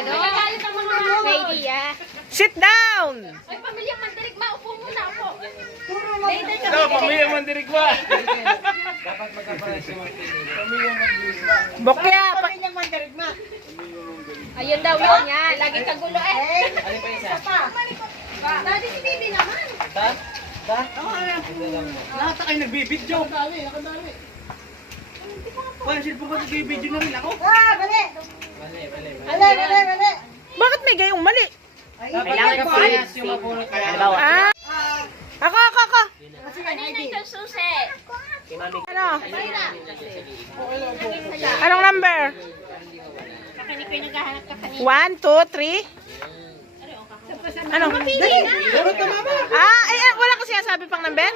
ano? Nagagalit ang mga idea. Sit down! Ay, pamilyang mandirigma, upo muna ako. Pamilyang mandirigma. Bokya! Ayun daw yun yan. Lagi kagulo eh. Ano pa isa? Dati si Bibi naman. Lahat na kayo nagbibidyo. Wala sila po ba nagbibidyo na rin ako? Mali. Bakit may gayong mali? Kailangan parehas yung mapulot. Ah! Ako! Ano yun ito, susi? Ano? Anong number? Kakinig ko yung naghahanap ka kanina. 1, 2, 3? Ano? Wala ko sinasabi pang number?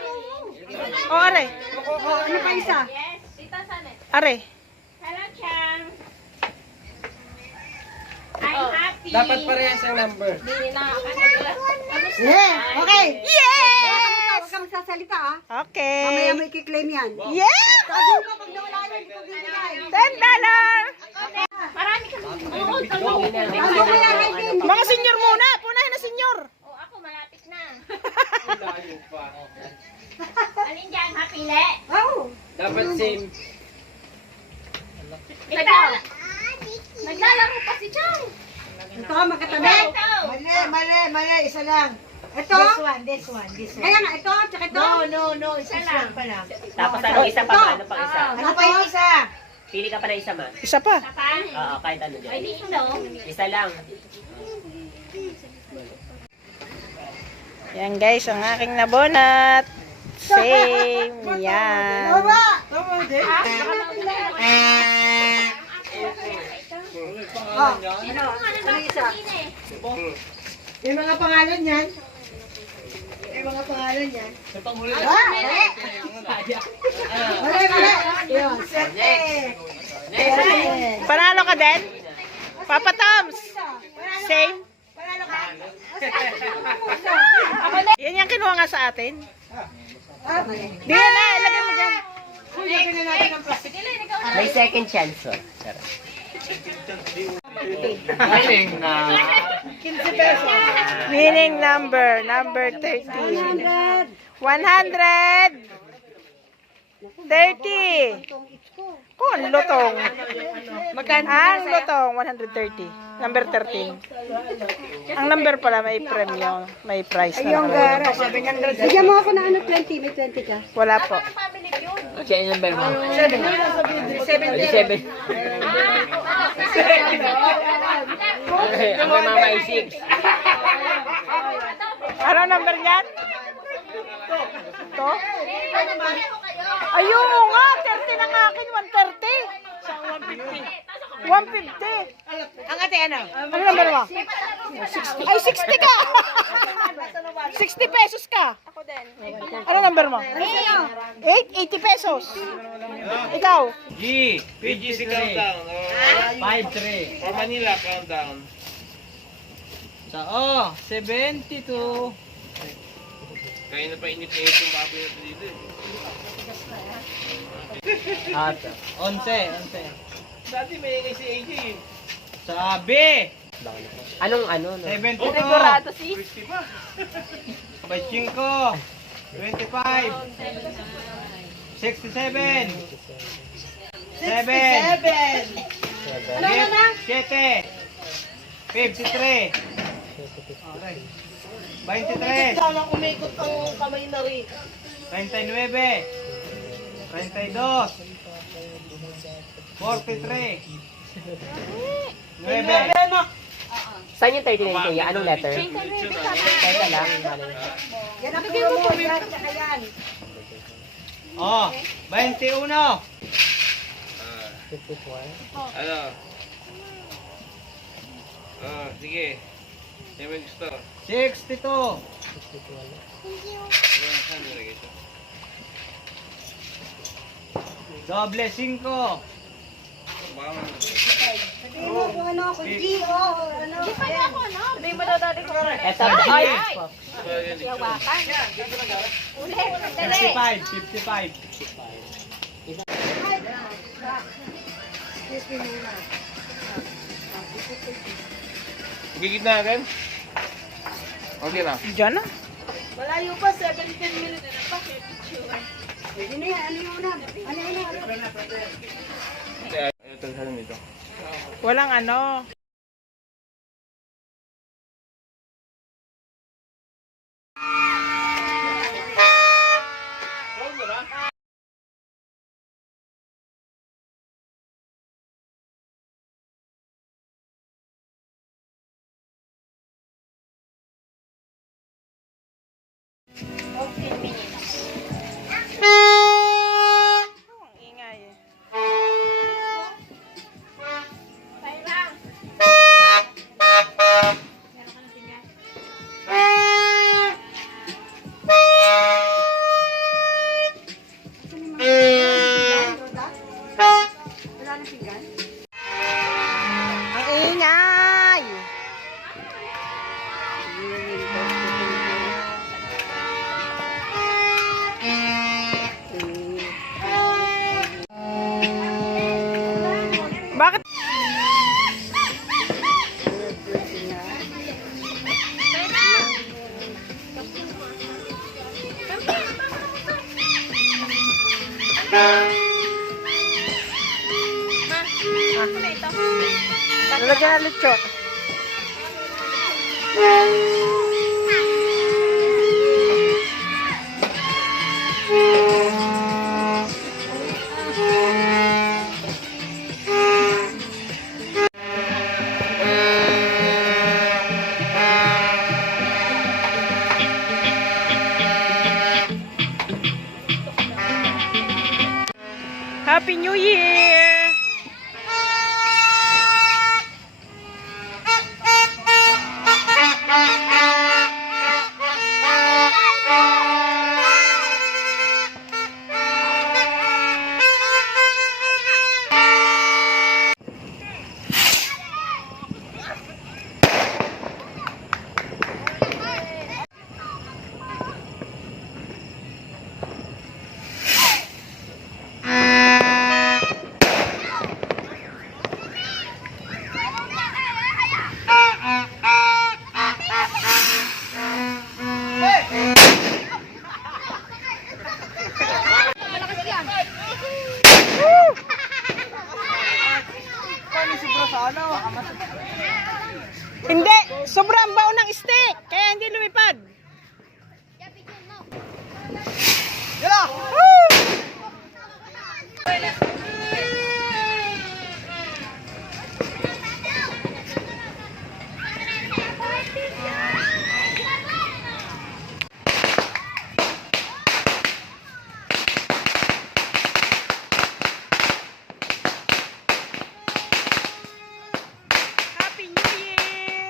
O, are. Ano pa isa? Yes. Tita, saan eh? Are. Hello, Chang. I'm happy. Dapat parehas yung number. Hindi na. Yeah. Okay. Yes! Huwag ka magsasalita ah. Mamaya Okay. mo i-claim yan. Yes! Sabi mo pag nawala yan, hindi ko bibigay. $10! Marami kami. Oo, tulong. Ano kaya kayo? Mga senior muna. Punahin na senior. Oh, ako malapit na. Alin dyan, mapili? Oh. Dapat same. Naglalaro pa si Chang. Ito, magkatabi. Mali. Isa lang. Ito. This one. Kaya nga, ito, tsaka ito. No, isa lang. Tapos ano, isa pa ba? Ano pang isa? Ano pa yung isa? Pili ka pa na isa ma. Isa pa. Sapa? Oo, kahit ano Ay, dyan. dito. Isa lang. Yan guys, ang aking nabonat. Same. Yan. Oh, ano isa? Yung mga pangalan yan. Yung mga pangalan yan. Mali. Yun, sete. Panalo ka din? Papa Toms. Same. Yan yung kinuha nga sa atin. Di na, ilagay mo dyan. May second chance. Oh. Sarap. Winning number 13. 130. Oh, ang lutong. Ang lutong, 130. Number 13. Ang number pala may premyo, may price na nakalagay. Bigyan mo ako na ano, 20. May 20 ka. Wala po. Siya yung number mo. 7. Ang may mama ay 6. Ano number niyan? To? Ayun nga, 30 ng akin, 130. 150. Ang ate, ano? Ano number mo? Ay, 60 ka! 60 pesos ka. Ako din. Ano number mo? 8? 80 pesos. Ikaw? G. PGC countdown. 5-3. Or Manila countdown. So, 72. Kaya na pa init-init yung baboy natin dito eh. Ato. 11. Dati may ingay si AJ eh. Sabi! Anong ano? No? 72. Sigurado si. 50 pa. 25. 25. 67. 7. 7. 53. 23. Sana umikot ang kamay na rin. 39. 32. 43. 9. Saan yung 39 kuya? Anong letter? Teka lang. Yan ang puro mo. Yan, tsaka yan. Oh, 21. Ano? Sige. Yan mo gusto. 62. Saan nilagay ito? Doble 5. Baka man. Sabihin mo kung ano, kung G o ano. Ako, no? Sabihin mo daw dati ko. Eto, ay! Yawakan. Ulit. 55. Excuse me muna. Bigit natin. Okay na. Diyan na. Malayo pa, 17 minutes na pa. Pwede na yan. Ano yung una? Ano yung una? Ito sa nito. Walang ano. Ang ingay eh. Ang ingay! Bakit? Lalagyan na lechon. Happy New Year! Hindi! Sobrang bao ng stick! Kaya hindi lumipad! Woo! Happy New Year!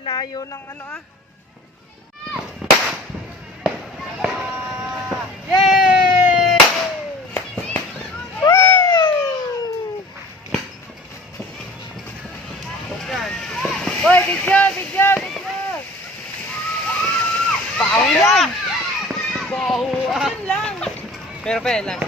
Layo ng ano ah. Yay! Woo! Boy, video! Baho lang! Baho ah! Yun lang! Pero lang.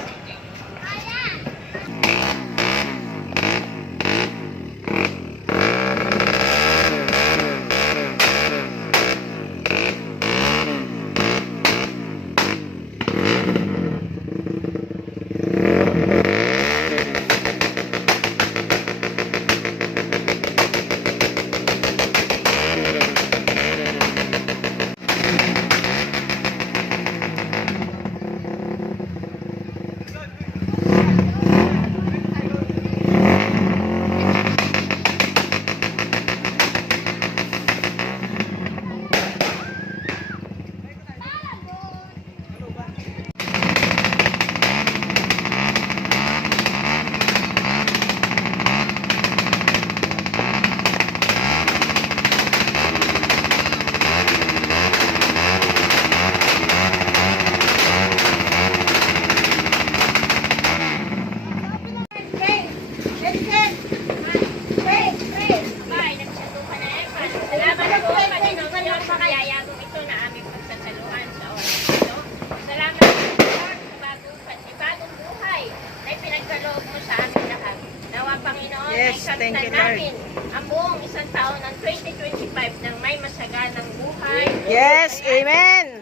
Yes, thank you, Lord. namin ang buong isang taon ng 2025 ng may masaganang buhay. Yes, amen.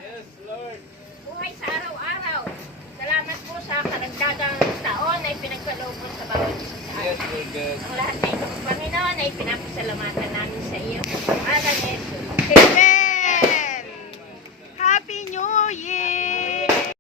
Buhay sa araw-araw. Salamat po sa karagdagang taon na ipinagkaloob mo sa bawat isa sa amin. Yes, Lord God. Ang lahat na ito, Panginoon, ay pinapasalamatan namin sa iyo. Pangalan ni Jesus.